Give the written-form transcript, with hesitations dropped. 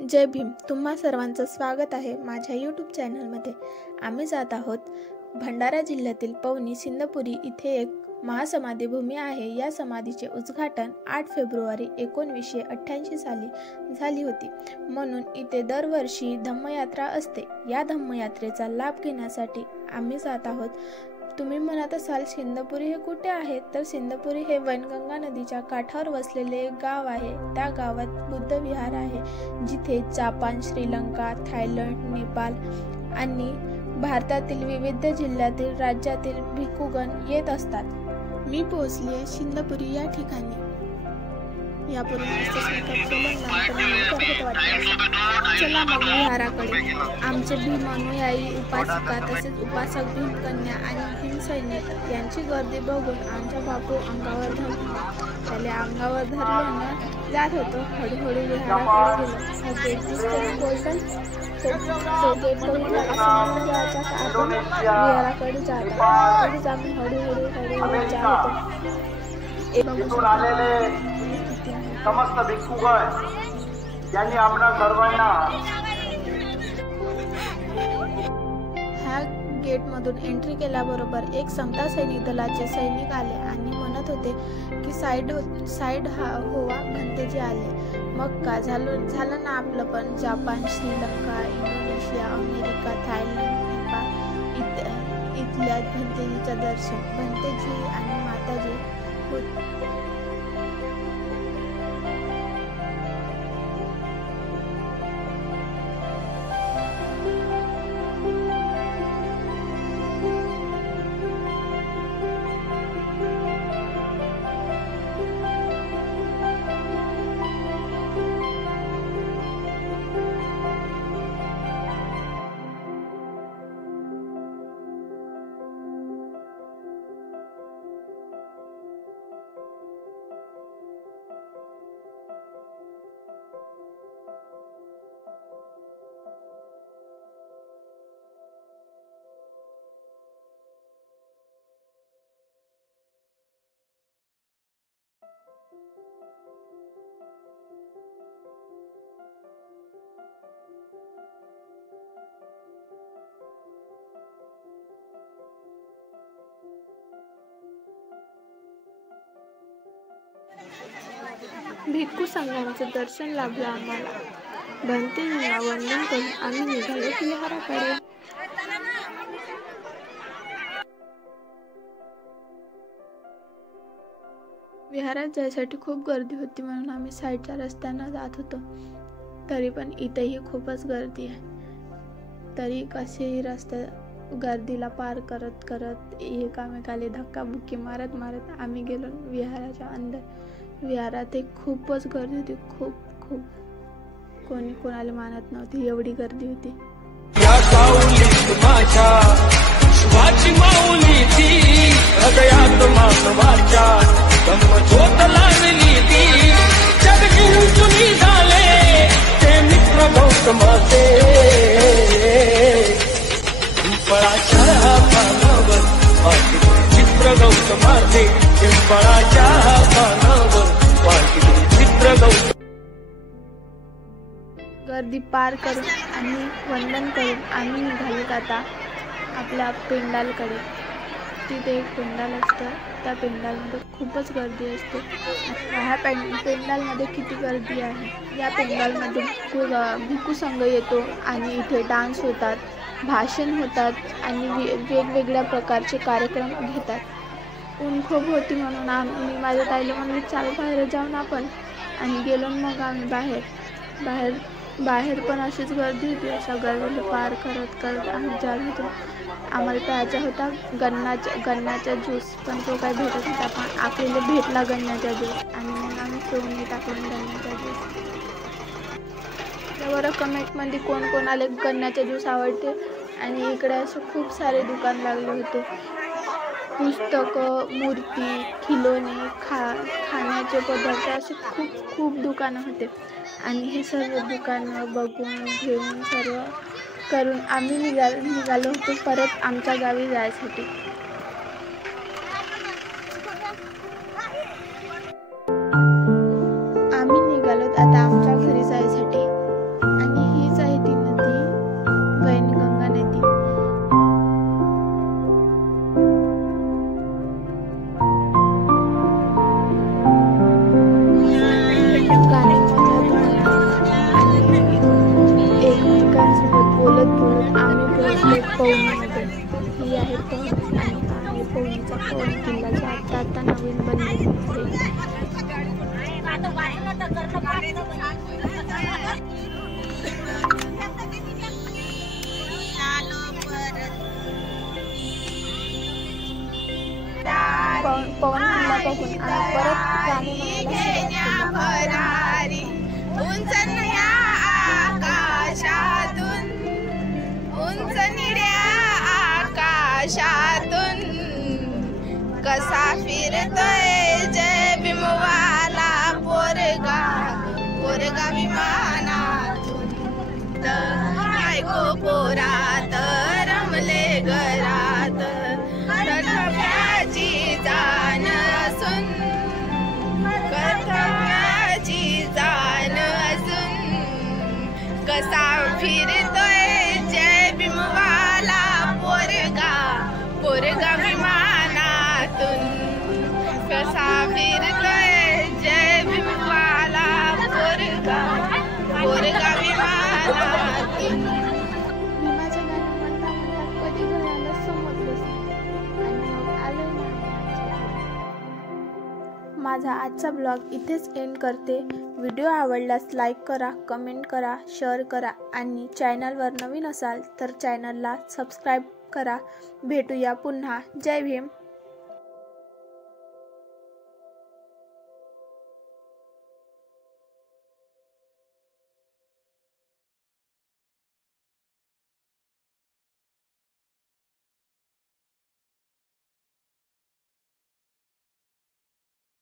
जय भीम. तुम्हा सर्वांचं स्वागत आहे माझ्या यूट्यूब चॅनलमध्ये. आम्ही जात आहोत भंडारा जिल्ह्यातील पवनी सिंदपुरी इथे एक महासमाधीभूमी आहे. या समाधीचे उद्घाटन 8 फेब्रुवारी 1988 साली झाली होती. म्हणून इथे दरवर्षी धम्मयात्रा असते. या धम्मयात्रेचा लाभ घेण्यासाठी आम्ही जात आहोत. तुम्ही म्हणत असाल सिंदपुरी हे कुठे आहे? तर सिंदपुरी हे वैनगंगा नदीच्या काठावर वसलेले एक गाव आहे. त्या गावात बुद्ध विहार आहे, जिथे जपान, श्रीलंका, थायलंड, नेपाळ आणि भारतातील विविध जिल्ह्यातील राज्यातील भिक्खुगण येत असतात. मी पोहोचली आहे सिंदपुरी या ठिकाणी. यापूर्वी चला मग विहाराकडे. आमचे भीम अनुयायी, उपासिका तसेच उपासक, भीमकन्या आणि भीम सैनिक यांची गर्दी बघून आमच्या बापू अंगावर त्याला अंगावर धरल्यानं जात होतो. हळूहळू विहाराकडे गेलो. हा गेट दिसतोय गोल्डन, तो गेट बघितला आपण विहाराकडे जात आहोत. आम्ही हळूहळू जात होतो. समस्त भिक्खुगण यांनी आपल्या सर्वांना ह्या गेट मधून एंट्री केल्याबरोबर एक समता सैनिक दलाचे सैनिक आले आणि म्हणत होते की साइड होवा भंतेजी आले. मग का झालं ना आपलं पण. Japan, Sri Lanka, Indonesia, America, Thailand, Nepal इथल्या भंतेजीचं दर्शन. भंतेजी आणि माताजी भिक्खू संघांचं दर्शन लाभलं आम्हाला. भंतेजींना वंदन करून आम्ही निघालो विहाराकडे. विहारात जायसाठी खूप गर्दी होती, म्हणून आम्ही साईडच्या रस्त्यानं जात होतो. तरी पण इथेही खूपच गर्दी आहे. तरी कसेही रस्ते गर्दीला पार करत एकामेकाला धक्काबुक्की मारत आम्ही गेलो विहाराच्या अंदर. विहारात खूपच गर्दी होती. खूप कोणी कोणाला मानत नव्हती, एवढी गर्दी होती. या सावलीत माझ्या शिवाची माऊली ती, हृदयात मानवाच्या ब्रह्मज्योत लागली ती. जग जिंकून झाले ते मित्र गौतमाचे, पिंपळाच्या पानावर वाटिले चित्र गौतमाचे. पिंपळाच्या पानावर वाटिले चित्र गौतम. गर्दी पार करून आणि वंदन करून आम्ही निघालो आता आपल्या पेंडालकडे. तिथे एक पेंडाल असतं. त्या पेंडालमध्ये खूपच गर्दी असते. ह्या पेंडालमध्ये किती गर्दी आहे. या पेंडालमध्ये भिक्खू संघ येतो आणि इथे डान्स होतात, भाषण होतात आणि वेगवेगळ्या प्रकारचे कार्यक्रम घेतात. ऊन खूप होती म्हणून आम्ही माझ्या ताईला म्हणलं चाल बाहेर जाऊन आपण. आणि गेलो मग आम्ही बाहेर पण अशीच गर्दी होती. अशा गर्दीला पार करत आम्ही जात होतो. आम्हाला प्यायचा होता गन्नाचा ज्यूस, पण तो काय भेटत होता. पण आपल्याला भेटला गन्नाचा ज्यूस आणि मग आम्ही सोडून टाकून गन्नाचा ज्यूस. त्यावर कमेंटमध्ये कोणाला गन्नाचा ज्यूस आवडते. आणि इकडे असे खूप सारे दुकान लागले होते. पुस्तकं, मूर्ती, खिलोने, खाण्याचे पदार्थ असे खूप दुकानं होते. आणि हे सर्व दुकानं बघून घेऊन सर्व करून आम्ही निघालो होतो परत आमच्या गावी जायसाठी. आम्ही निघालो आता आमच्या घरी जायसाठी. आमचा पवन किल्ला जो आता नवीन बनलेला आहे. पवन किल्ला बघून आम्ही परत गाणे म्हणायला उंच निळ्या आकाशातून, उंच निळ्या आकाशातून कसा फिरतोय जय भीमवाला पोरगा, पोरगा विमानातून. ऐको पोरात रमले घरात कर्तव्याची जाण असून, कर्तव्याची जाण असून कसा फिरतोय जय भीमवाला पोरगा, पोरगा विमानातून. कसा फिरतोय जय भीमवाला पोरगा, पोरगा विमानातून. भीमाच्या गाणं म्हणता म्हणता कधी घराला समजलंच नाही आणि मग आलोय ना. माझा आजचा ब्लॉग इथेच एंड करते. व्हिडिओ आवडल्यास लाईक करा, कमेंट करा, शेअर करा आणि चॅनलवर नवीन असाल तर चॅनलला सबस्क्राईब करा. भेटूया पुन्हा. जय भीम.